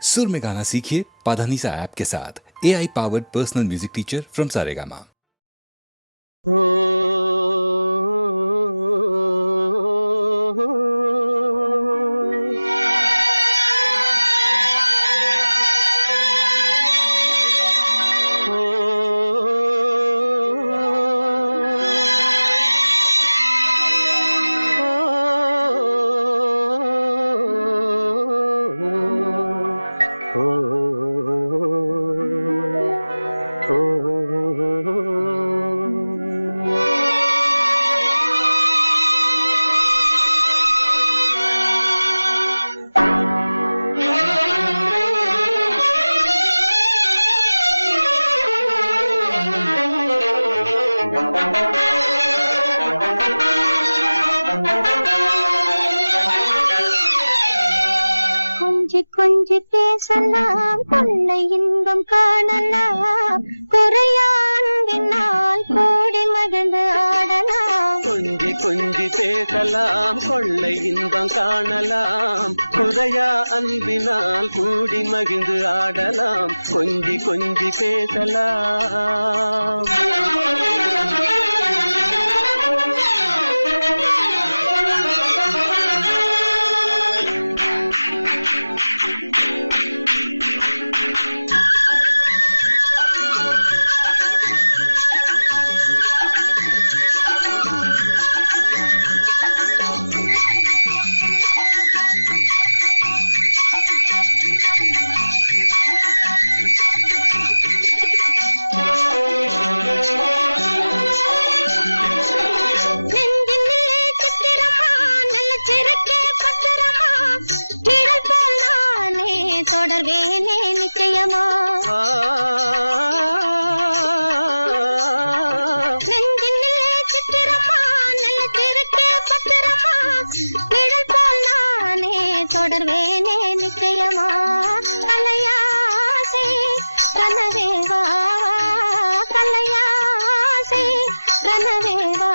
सुर में गाना सीखिए पाधानीसा ऐप के साथ। AI powered personal music teacher from Saregama. கொஞ்சி பேசலாம், கொள்ளை இன்பம் காணலாம், குறையான்பினால் கூடி மகிழ்ந்து ஆடலாம். கொஞ்சி கொஞ்சி பேசலாம், கொள்ளை இன்பம் காணலாம், குறையா அன்பினால் கூடி மகிழ்ந்து ஆடலாம். கொஞ்சி கொஞ்சி பேசலாம். தொடர்வேனே நிச்சயமா, நெஞ்சினிலே சித்திரமா, நல்ல திருக்கே பத்திரமா, நிழல் போல் நானே தொடர்வேனே நிச்சயமா. கலையாசை கனவேவா, கலையாசை கனவேவா,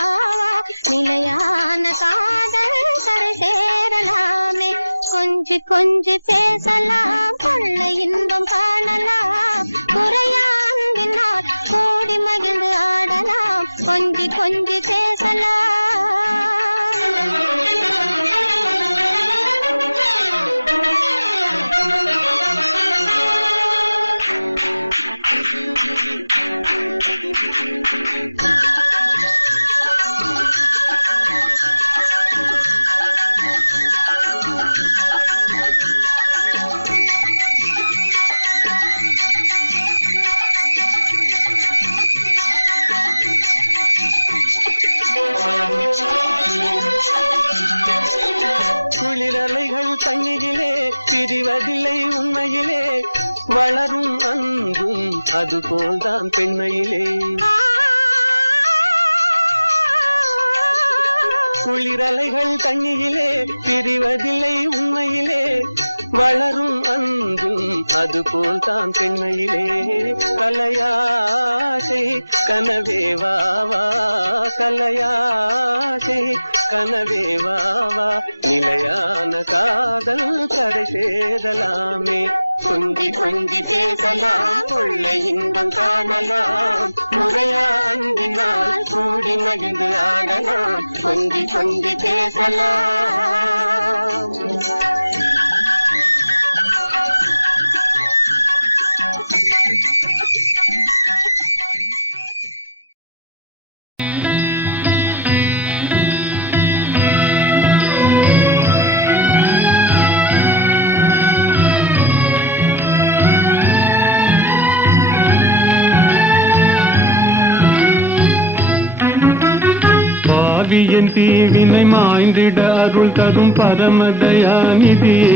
நிலையான காதல் கரை சேரலாமே. கொஞ்சி கொஞ்சி பேசலாம், கொள்ளை இன்பம் காணலாம், குறையான்பினால் கூடி மகிழ்ந்து ஆடலாம். கொஞ்சி கொஞ்சி பேசலாம். குளிரலைகள் தண்ணீரிலே பிரிவதில்லை உண்மையிலே, வளரும் அன்பும் அதுபோல்தான் பெண்மையிலே. குளிரலைகள் தண்ணீரிலே பிரிவதில்லை உண்மையிலே, வளரும் அன்பும் அதுபோல்தான் பெண்மையிலே. கலையாசை கனவேவாவா, கலையாசை கனவேவாவா, நிலையான காதல் கரை சேரலாமே. கொஞ்சி கொஞ்சி பேசலாம், கொள்ளை இன்பம் காணலாம், முறையா அன்பினால் கூடி மகிழ்ந்து ஆடலாம். கொஞ்சி கொஞ்சி பேசலாம். பாவியன் தீவினை மாய்ந்திட அருள் தரும் பரமதயாநிதியே,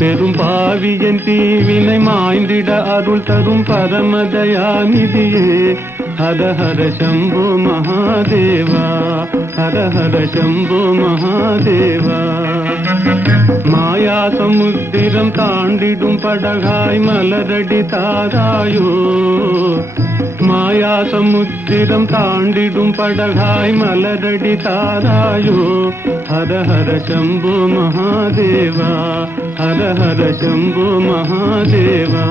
பெரும் பாவியன் தீவினை மாய்ந்திட அருள் தரும் பரமதயாநிதியே. ஹர ஹர சம்போ மகாதேவா, ஹர ஹர சம்போ மகாதேவா. மாயா சமுத்திரம் தாண்டிடும் படகாய் மலரடி தாராயோ, மாயா சமுத்திரம் தாண்டிடும் படகாய் மலரடி தாராயோ. ஹர ஹர சம்போ மகாதேவா, హర హర శంభో మహాదేవా.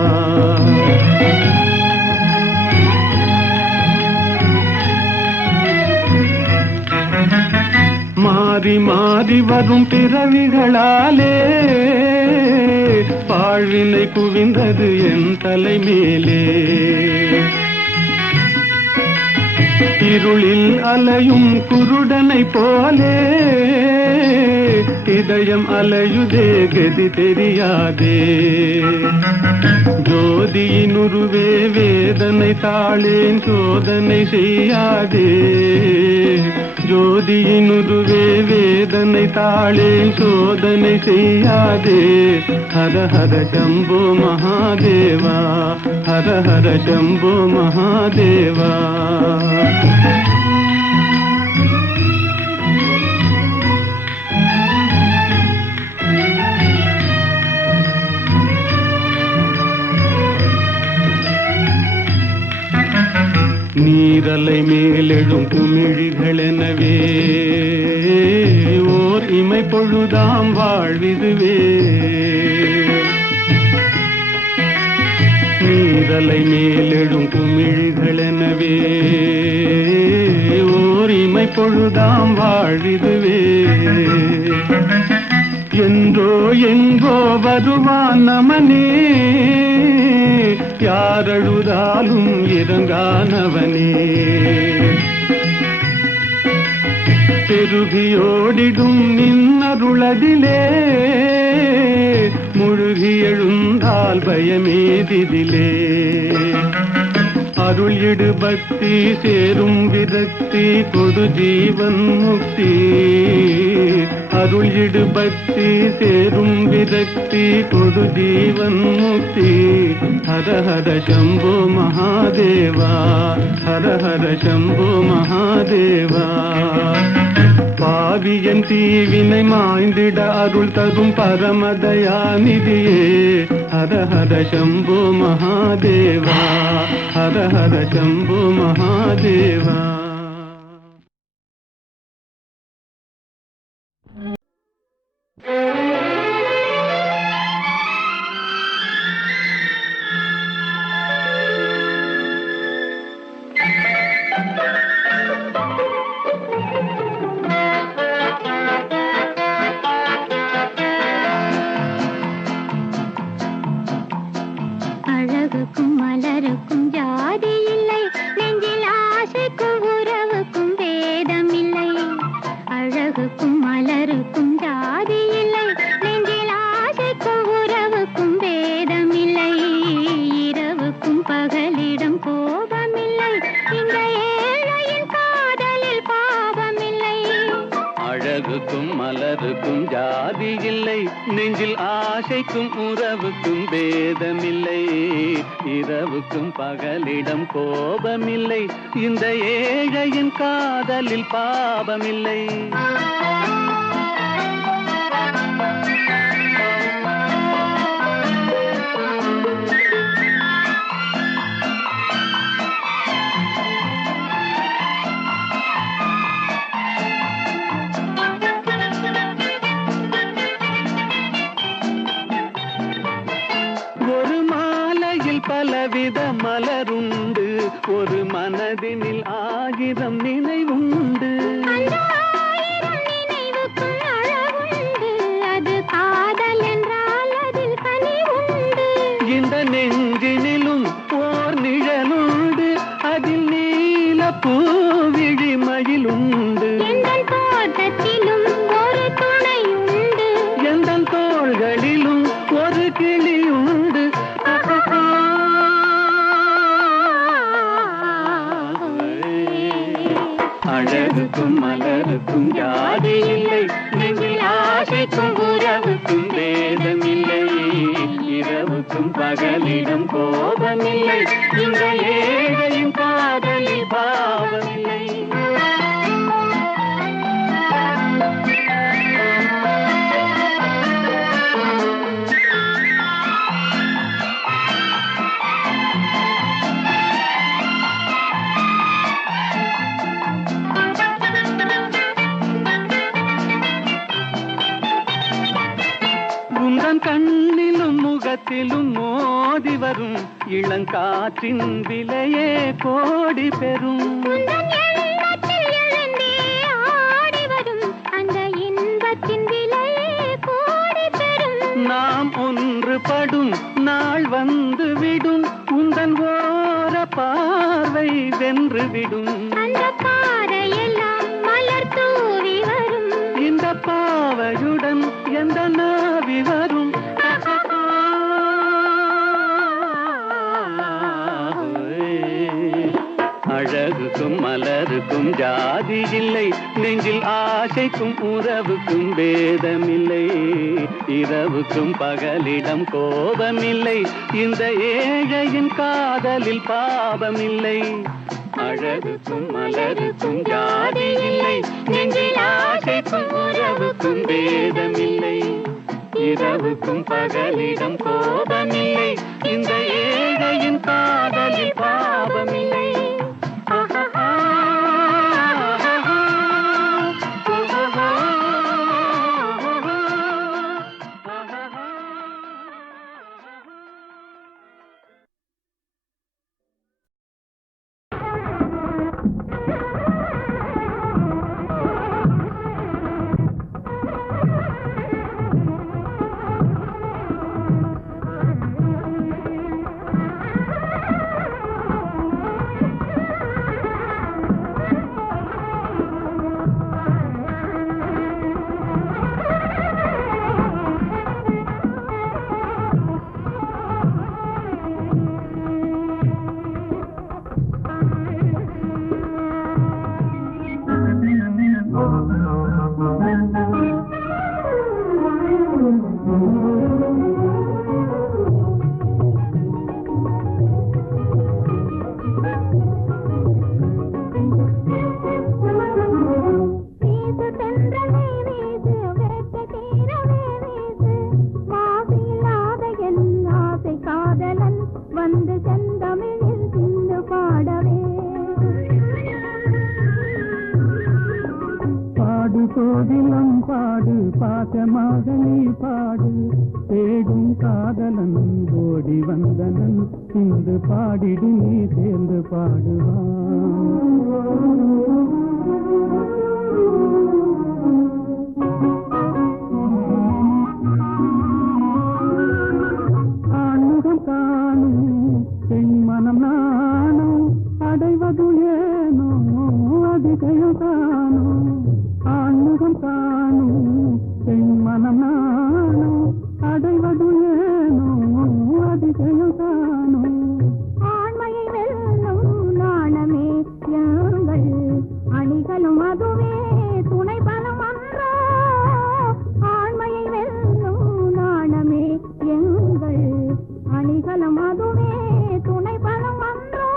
மாறி மாறி வரும் பிறவிகளாலே வாழ்வினை குவிந்தது என் தலைமேலே. இருளில் அலையும் குருடனை போலே இதயம் அலையுதே கதி தெரியாதே. ஜோதியினுருவே வேதனை தாளேன் சோதனை செய்யாதே. ஜோதியினுருவே வேதனை தாளேன் சோதனை செய்யாதே. ஹர ஹர சம்போ மகாதேவா, ஹர ஹர சம்போ மகாதேவா. நீரலை மேலெழும் குமிழிகளெனவே ஓர் இமை பொழுதாம் வாழ்விதுவே. நீரலை மேலெழும் குமிழிகளெனவே ஓர் இமை பொழுதாம் வாழ்விதுவே. என்றோ எங்கோ வருவான் நமனே யாரழுதாலும் இறங்கானவனே. பெருகியோடிடும் நின்னருளதிலே முழுகி எழுந்தால் பயமேதிதிலே. அருள் இடு பக்தி சேரும் விரக்தி கொடு ஜீவன் முக்தி. அருள் இடு பக்தி சேரும் விரக்தி கொடு ஜீவன் முக்தி. ஹர ஹர சம்போ மகாதேவா, ஹர ஹர சம்போ மகாதேவா. பாவியன் தீவினை மாய்ந்திட அருள் தரும் பரமதயாநிதியே. ஹர ஹர சம்போ மகாதேவா, ஹர ஹர சம்போ மகாதேவா. அழகுக்கும் மலருக்கும் ஜாதி இல்லை, நெஞ்சில் ஆசைக்கும் உறவுக்கும் வேதம் இல்லை. அழகுக்கும் மலருக்கும் ஜாதி இல்லை, நெஞ்சில் ஆசைக்கும் உறவுக்கும் வேதம் இல்லை. இரவுக்கும் பகலிடம் கோபமில்லை, இந்த ஏழையின் காதலில் பாவமில்லை. அழகுக்கும் மலருக்கும் ஜாதி இல்லை, நெஞ்சில் ஆசைக்கும் உறவுக்கும் பேதமில்லை. இரவுக்கும் பகலிடம் கோபமில்லை, இந்த ஏழையின் காதலில் பாவமில்லை. ஒரு மாலையில் பலவித மலருண்டு, ஒரு மனதினில் ஆயிரம் நினைவுண்டு. நினைவுக்கும் அழகுண்டு, அது காதல் என்றால் அதில் கனிவுண்டு. இந்த நெஞ்சினிலும் ஓர் நிழலுண்டு, அதில் நீல பூவிழிமயிலுண்டு. எந்தன் தோட்டத்திலும் ஒரு துணையுண்டு, எந்தன் தோள்களிலும் ஒரு கிளியுண்டு. அழகுக்கும் மலருக்கும் ஜாதி இல்லை, நெஞ்சில் ஆசைக்கும் உறவுக்கும் வேதமில்லை. இரவுக்கும் பகலிடம் கோபமில்லை, இந்த ஏழையும் காதலில் பாவமில்லை. உந்தன் கண் உள்ளத்திலும் மோதி வரும் இளங்காற்றின் விலையே கோடி பெறும். உந்தன் எண்ணத்தில் எழுந்தே ஆடி வரும் அந்த இன்பத்தின் விலையே கோடி பெறும். நாம் ஒன்றுபடும் நாள் வந்து விடும், உந்தன் ஓர பார்வை வென்று விடும். அந்த பாறையெல்லாம் மலர் தூவி வரும், இந்த பாவையுடன் எந்த நாவி வரும். அழகுக்கும் மலருக்கும் ஜாதி இல்லை, நெஞ்சில் ஆசைக்கும் உறவுக்கும் பேதமில்லை. இரவுக்கும் பகலிடம் கோபமில்லை, இந்த ஏழையின் காதலில் பாவமில்லை. அழகுக்கும் மலருக்கும் ஜாதி இல்லை, நெஞ்சில் ஆசைக்கும் உறவுக்கும் பேதமில்லை. இரவுக்கும் பகலிடம் கோபமில்லை, இந்த ஏழையின் காதலில் பாவமில்லை. கோதிலம் பாடு பாசமாக நீ பாடு, தேடும் காதலன் ஓடி வந்தனன் இன்று பாடிடு நீ சேர்ந்து பாடுவான். ஆண்முகம் காணும் பெண் மனம் நானும் அடைவது ஏனோ அதிசயம் காணும். ஆண்முகம் காணும் பெண் மனம் நானும் அடைவது ஏனோ அதிசயம் காணும். ஆண்மையை வெல்லும் நாணமே யாங்கள் அணிகளும் அதுவே துணை பலம் அன்றோ. ஆண்மையை வெல்லும் நாணமே எங்கள் அணிகளும் அதுவே துணை பலம் அன்றோ.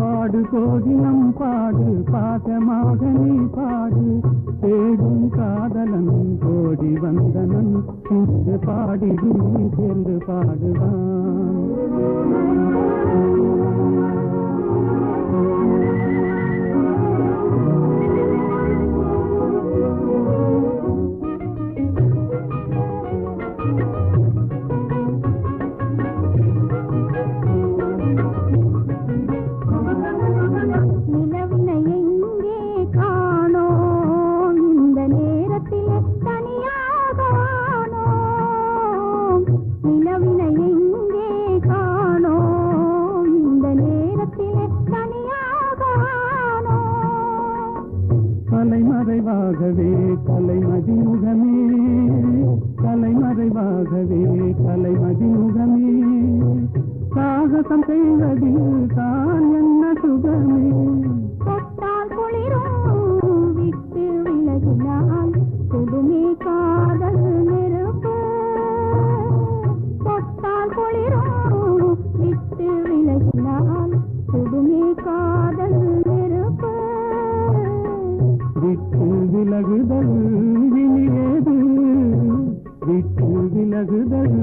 பாடு கோதிலம் பாடு பாசமாக நீ பாடு, தேடும் காதலன் கோடி வந்தனன் இன்று பாடிடு நீ சேர்ந்து பாடுவான். கலைமறைவாகவே கலைமதிமுகமே, கலைமறைவாகவே கலைமதிமுகமே, சாகசம் செய்வதில் தான் என்ன சுகமே. தொட்டால் குளிரும் விட்டு விலகினால் கொடுமே காதல் நெருப்பு. தொட்டால் குளிரும் விட்டு விலகினால் கொடுமே காதல் நெருப்பு. விட்டு விலகுதல் வினியேது, விட்டு விலகுதல்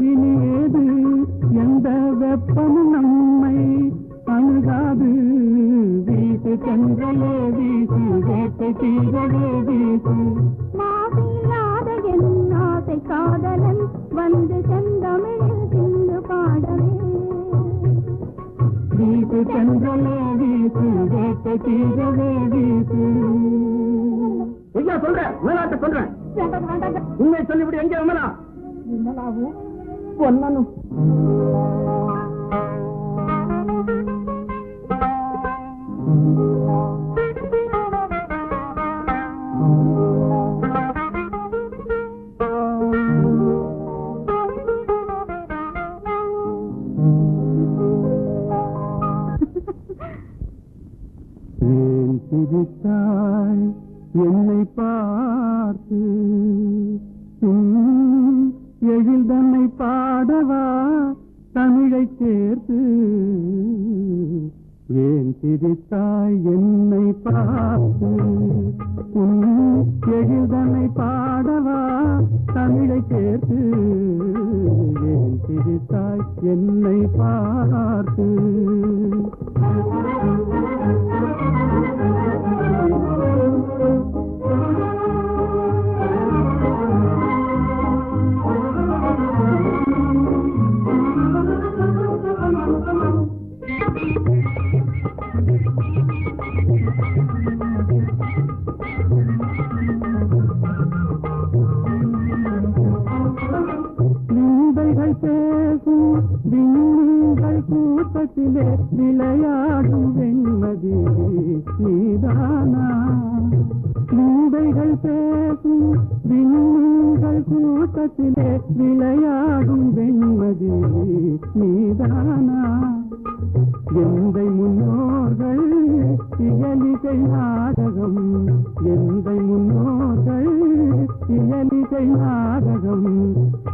வினியேது, எந்த வெப்பமும் நம்மை அணுகாது. வீட்டு சென்றலே வீசு, வேட்டை தீரவே வீசு. மாவில்லாத என் ஆசை காதலன் வந்து செந்தமிழ் சென்றலே வீசு வேட்டை தீரவே வீசு. ஐயா சொல்றேன், மேலாட்ட சொல்றேன், உண்மை சொல்லிவிடு. எங்க விமலா? விமலாவும் பொன்னனும். ஏன் சிரித்தாய் என்னை பார்த்து? எழில் தன்னை பாடவா தமிழை சேர்த்து? ஏன் சிரித்தாய் என்னை பார்த்து? எழில் தன்னை பாடவா தமிழை சேர்த்து? ஏன் சிரித்தாய் என்னை பார்த்து? விந்தைகள் பேசும் விண்மீன்கள் கூட்டத்திலே விளையாடும் வெண்மதி நீதானா? விந்தைகள் பேசும் விண்மீன்கள் கூட்டத்திலே விளையாடும் வெண்மதி நீதானா? எந்தை முன்னோர்கள் இயலிசை நாடகம், எந்தை முன்னோர்கள் இயலிசை நாடகம்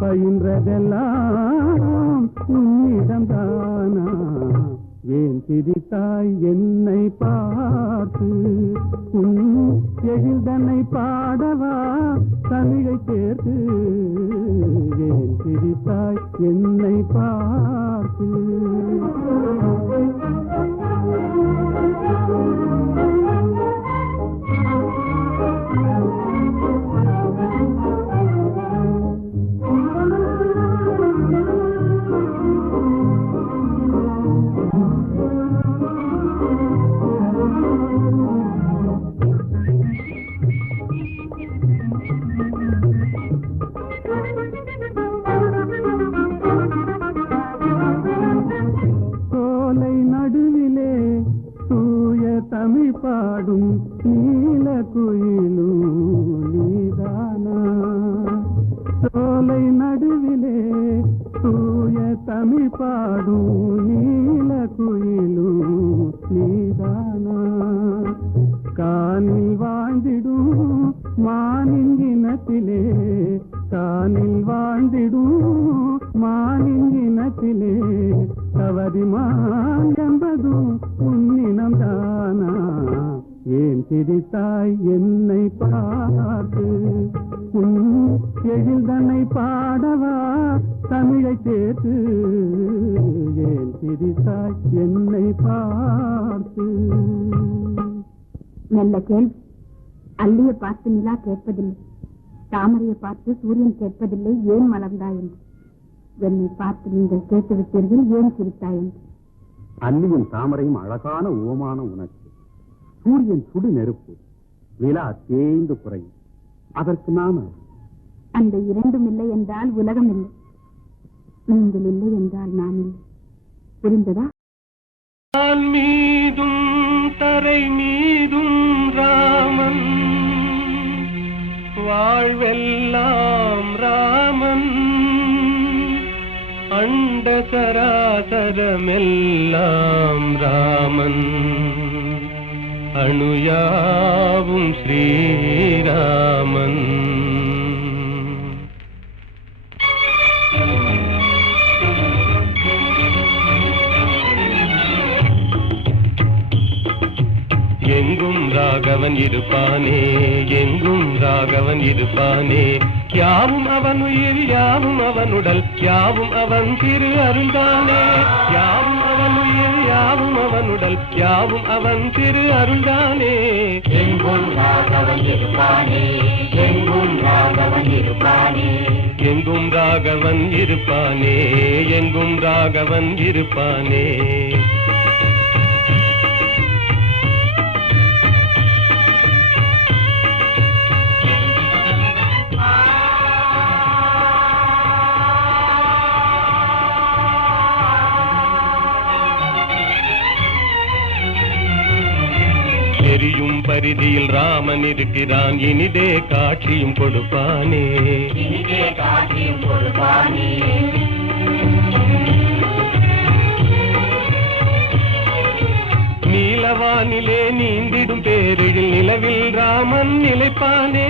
பயின்றதெல்லாம் உன்னிடம் தானா? ஏன் சிரித்தாய் என்னை பார்த்து? எழில் தன்னை பாடவா தமிழை சேர்த்து? ஏன் சிரித்தாய் என்னை பார்த்து? தமிழ் பாடும் நீல குயிலும் நீதானா? சோலை நடுவிலே தூய தமிழ் பாடும் நீல குயிலும் நீதானா? காணில் வாழ்ந்திடும் மானின் இனத்திலே, காணில் வாழ்ந்திடும் மானின் இனத்திலே கவரிமான் என்பதும் உன்னினம் தானா? ஏன் சிரித்தாய் என்னை பார்த்து? எழில் தன்னை பாடவா தமிழை சேர்த்து? ஏன் சிரித்தாய் என்னை பார்த்து? நல்ல கேள்வி. அல்லியை பார்த்து நிலா கேட்பதில்லை, தாமரையை பார்த்து சூரியன் கேட்பதில்லை ஏன் மலர்ந்தாய் என்று. என்னை பார்த்து நீங்கள் கேட்டுவிட்டீர்கள் ஏன் சிரித்தாய் என்று. அல்லியும் தாமரையும் அழகான ஓமான உனக்கு. சூரியன் சுடு நெருப்பு, நிலா தேய்ந்து குறையும். அதற்கு நாம அந்த இரண்டும் இல்லை என்றால் உலகம் இல்லை. நீங்கள் இல்லை என்றால் நான் இல்லை. புரிந்ததா? மீதும் தரை மீதும் ராமன், வாழ்வெல்லாம் ராமன், அண்ட சராசரமெல்லாம் ராமன், அணுயாவும் ஸ்ரீராமன். எங்கும் ராகவன் இருப்பானே, எங்கும் ராகவன் இருப்பானே, யாவும் அவன் உயிர் யாவும் அவன் உடல் யாவும் அவன் திரு அருள்தானே, யாவும் அவன் உயிர் யாவும் அவன் உடல் யாவும் அவன் திரு அருள்தானே. எங்கும் ராகவன் இருப்பானே, எங்கும் ராகவன் இருப்பானே, எங்கும் ராகவன் இருப்பானே, எங்கும் ராகவன் இருப்பானே. பரிதியில் ராமன் இருக்கிறான், இனிதே காட்சியும் கொடுப்பானே. நீலவானிலே நீந்திடும் பேரில் நிலவில் ராமன் நிலைப்பானே.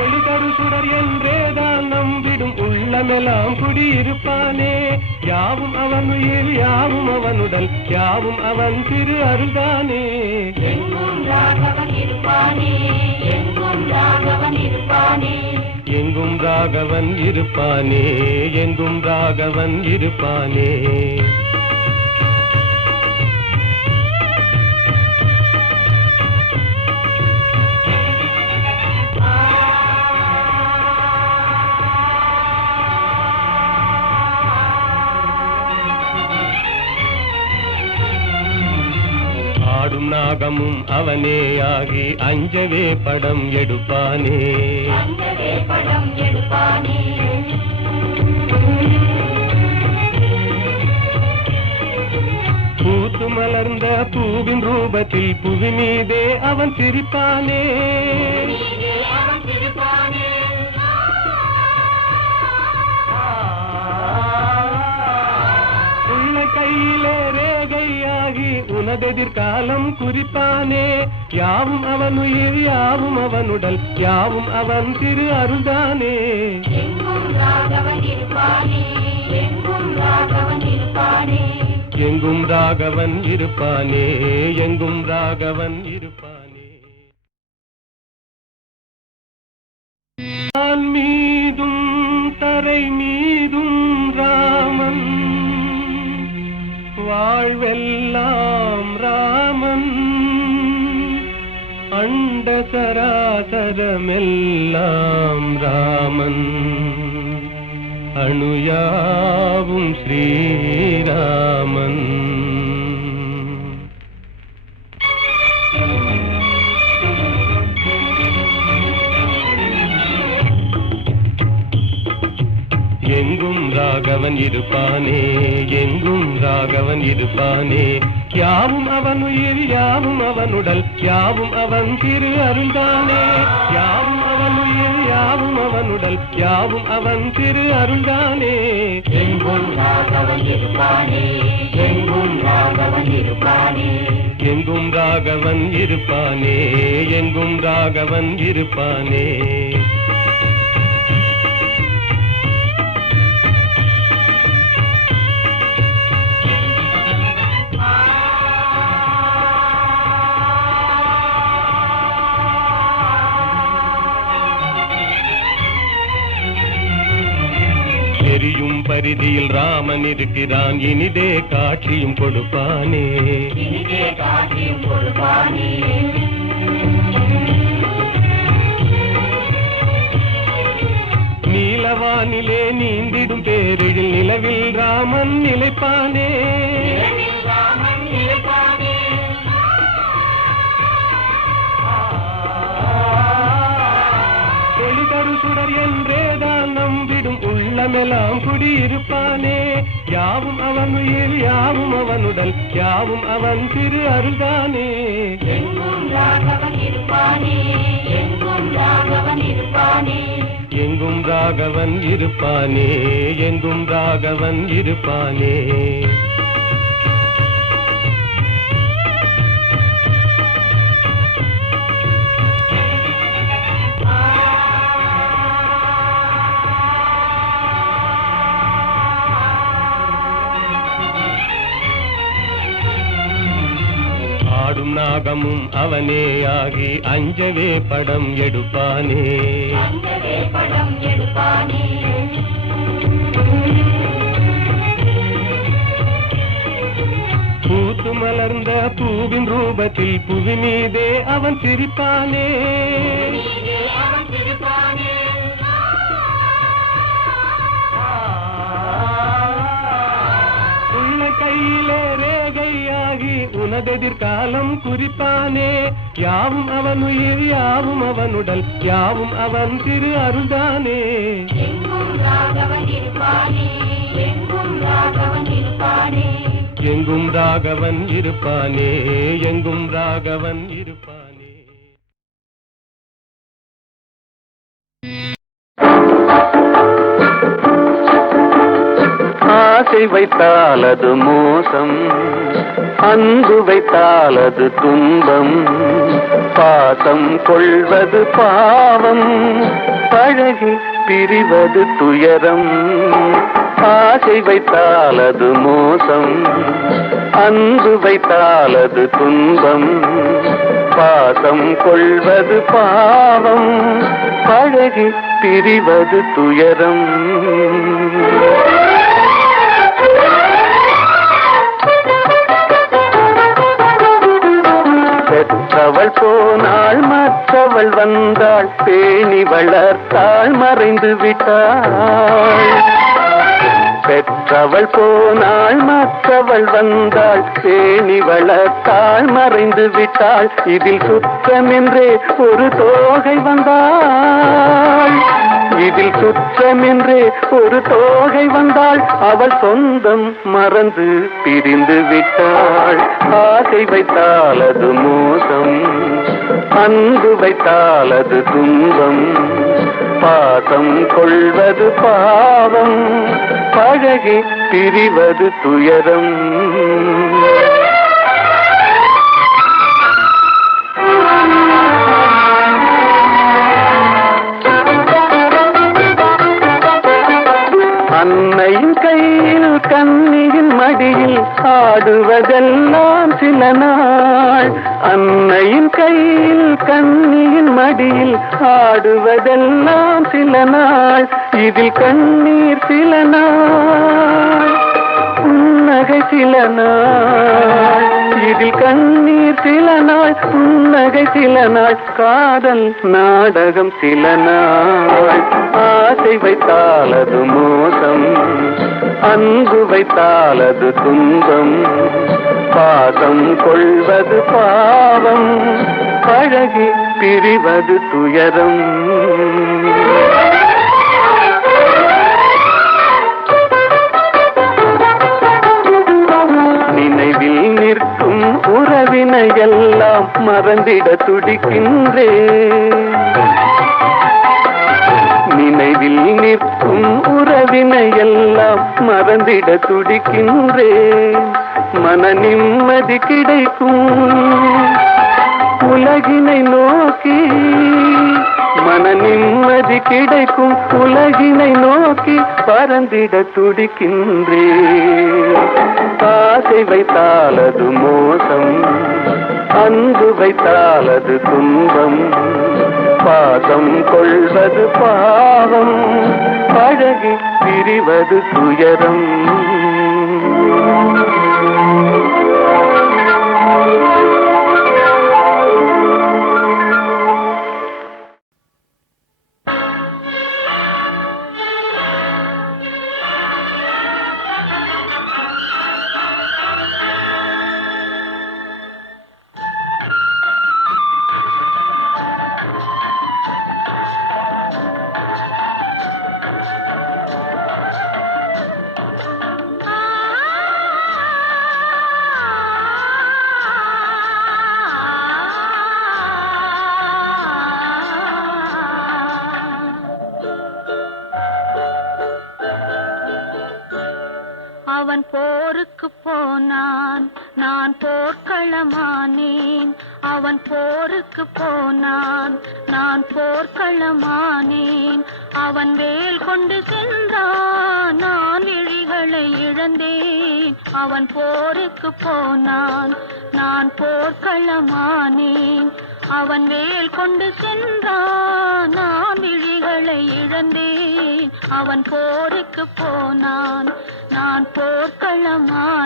ஒளிதரு சுடர் என்றேதான் நம்பிடும் உள்ளமெல்லாம் குடியிருப்பானே. யாவும் அவன் உயிர், யாவும் அவனுடல், யாவும் அவன் திரு அருள்தானே. எங்கும் ராகவன் இருப்பானே, எங்கும் ராகவன் இருப்பானே, எங்கும் ராகவன் இருப்பானே. ஆடும் நாகமும் அவனே ஆகி அஞ்சவே படம் எடுப்பானே. பூத்து மலர்ந்த பூவின் ரூபத்தில் புவி மீதே அவன் சிரிப்பானே. உள்ள கையிலே ரேகையாகி உனதெதிர்காலம் குறிப்பானே. யாவும் அவன் உயிர், யாவும் அவனுடல், யாவும் அவன் திரு அருள்தானே. எங்கும் ராகவன் இருப்பானே, எங்கும் ராகவன் இருப்பானே, எங்கும் ராகவன் இருப்பானே. வான் மீதும் தரை மீதும் ராமன், வாழ்வெல்லாம் ராமன், அண்ட சராசரமெல்லாம் ராமன், அணுயாவும் ஸ்ரீராமன். எங்கும் ராகவன் இருப்பானே, எங்கும் ராகவன் இருப்பானே. யாவும் அவன் உயிர், யாவும் அவனுடல், யாவும் அவன் திரு அருள்தானே. யாவும் அவன் உயிர், யாவும் அவனுடல், யாவும் அவன் திரு அருள்தானே. எங்கும் ராகவன் இருப்பானே, எங்கும் ராகவன் இருப்பானே, எங்கும் ராகவன் இருப்பானே, எங்கும் ராகவன் இருப்பானே. பரிதியில் ராமன் இருக்கிறான், இனிதே காட்சியும் கொடுப்பானே. நீலவானிலே நீந்திடும் பேரில் நிலவில் ராமன் நிலைப்பானே. ஒளிதரு சுடர் என்றேதான் நம்பிடும் உள்ளமெல்லாம் குடியிருப்பானே. யாவும் அவன் உயிர், யாவும் அவனுடல், யாவும் அவன் திரு அருள்தானே. எங்கும் ராகவன் இருப்பானே, எங்கும் ராகவன் இருப்பானே, எங்கும் ராகவன் இருப்பானே, எங்கும் ராகவன் இருப்பானே. நாகமும் அவனே ஆகி அஞ்சவே படம் எடுப்பானே. பூத்து மலர்ந்த பூவின் ரூபத்தில் புவி மீதே அவன் சிரிப்பானே. உள்ள கையிலே ரேகையாகி உனதெதிர்காலம் குறிப்பானே. யாவும் அவன் உயிர், யாவும் அவன் உடல், யாவும் அவன் திரு அருள்தானே. எங்கும் ராகவன் இருப்பானே, எங்கும் ராகவன் இருப்பானே, எங்கும் ராகவன் இருப்பானே, எங்கும் ராகவன் இருப்பானே. ஆசை வைத்தால் அது மோசம், அன்பு வைத்தால் அது துன்பம், பாசம் கொள்வது பாவம், பழகி பிரிவது துயரம். ஆசை வைத்தால் அது மோசம், அன்பு வைத்தால் அது துன்பம், பாசம் கொள்வது பாவம், பழகி பிரிவது துயரம். பெற்றவள் போனாள், மற்றவள் வந்தாள், பேணி வளர்த்தாள், மறைந்து விட்டாள். பெற்றவள் போனாள், மற்றவள் வந்தாள், பேணி வளர்த்தாள், மறைந்து விட்டாள். இதில் சுற்றமென்றே ஒரு தோகை வந்தாள், இதில் சுற்றமென்றே ஒரு தோகை வந்தாள். அவள் சொந்தம் மறந்து பிரிந்து விட்டாள். ஆசை வைத்தால் அது மோசம், அன்பு வைத்தால் அது துன்பம், பாசம் கொள்வது பாவம், பழகி பிரிவது துயரம். அன்னையின் கையில் கண்ணியின் மடியில் ஆடுவதெல்லாம் சில நாள், அன்னையின் கையில் கண்ணியின் மடியில் ஆடுவதெல்லாம் சில நாள். இதில் கண்ணீர் சில நாள், புன்னகை சில நாள். இதில் கண்ணீர் சில நாள், புன்னகை சில நாள், காதல் நாடகம் சில நாள். ஆசை வைத்தால் அது மோசம், அன்பு வைத்தால் அது துன்பம், பாசம் கொள்வது பாவம், பழகி பிரிவது துயரம். நினைவில் நிற்கும் உறவினை எல்லாம் மறந்திட துடிக்கின்றேன், நினைவில் நிற்கும் உறவினை எல்லாம் மறந்திட துடிக்கின்றேன். மன நிம்மதி கிடைக்கும் உலகினை நோக்கி, மன நிம்மதி கிடைக்கும் உலகினை நோக்கி பறந்திட துடிக்கின்றேன். ஆசை வைத்தால் அது மோசம், அன்பு வைத்தால் அது துன்பம், பாசம் கொள்வது பாவம், பழகி பிரிவது துயரம். அவன் போருக்கு போனான், நான் போர்க்களமானேன். அவன் போருக்கு போனான், நான் போர்க்களமானேன். அவன் வேல் கொண்டு சென்றான், நான் விழிகளை இழந்தேன். அவன் போருக்கு போனான், நான் போர்க்களமானேன். அவன் வேல் கொண்டு சென்றான், நான் விழிகளை இழந்தேன். அவன் போருக்கு போனான், நான் போர்க்களமானேன்.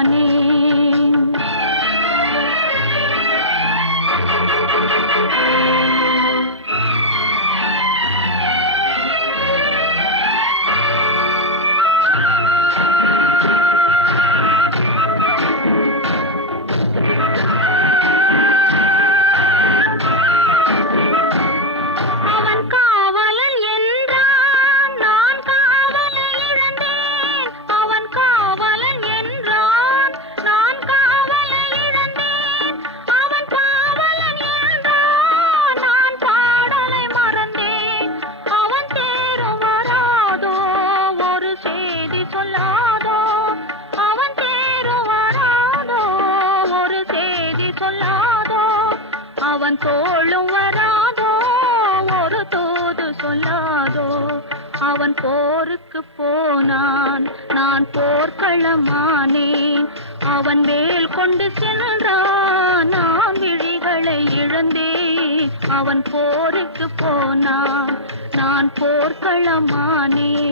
போர்க்களமானேன். அவன் வேல் கொண்டு சென்றான், நான் விழிகளை இழந்தேன். அவன் போருக்கு போனான், நான் போர்க்களமானேன்.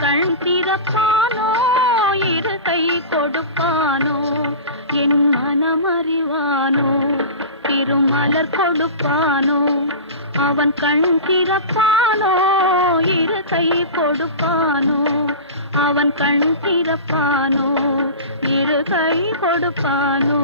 கண் திறப்பானோ இரு கை கொடுப்பானோ, என் மனமறிவானோ திருமலர் கொடுப்பானோ. அவன் கண் திறப்பானோ இரு கை கொடுப்பானோ, அவன் கண் திறப்பானோ இரு கை கொடுப்பானோ.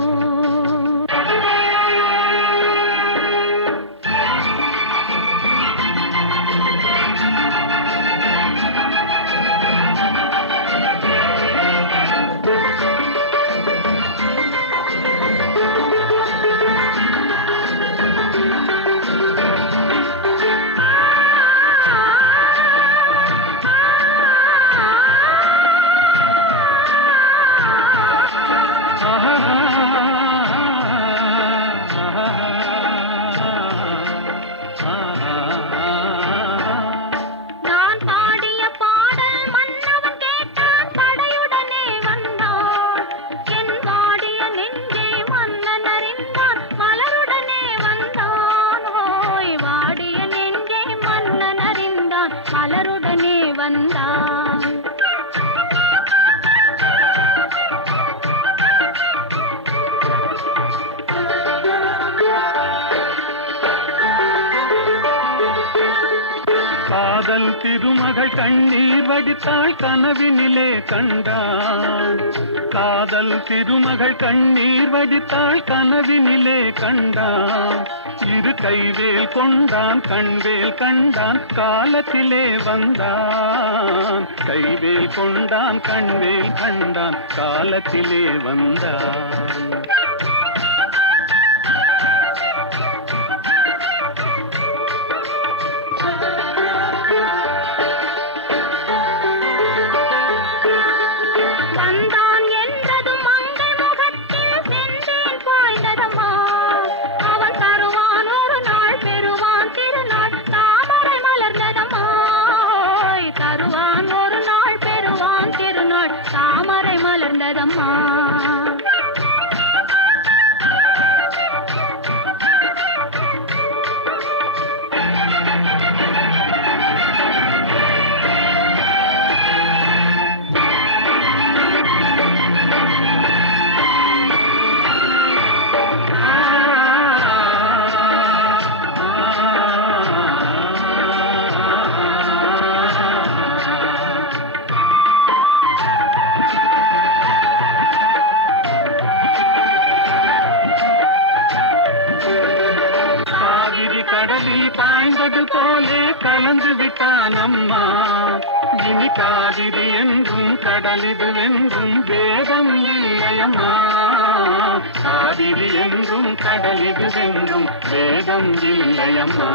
காதல் திருமகள் கண்ணீர் வடித்தாள் கனவினிலே கண்டான். காதல் திருமகள் கண்ணீர் வடித்தாள் கனவினிலே கண்டான். இரு கைவேல் கொண்டான் கண்வேல் கண்டான் காலத்திலே வந்தான். கைவேல் கொண்டான் கண்வேல் கண்டான் காலத்திலே வந்தான். கடலில் பாய்ந்தது போலே கலந்து விட்டான் அம்மா. இனி காவிரி என்றும் கடலிது என்றும் வேதம் இல்லையம்மா. காவிரி என்றும் கடலிது என்றும் வேதம் இல்லையம்மா.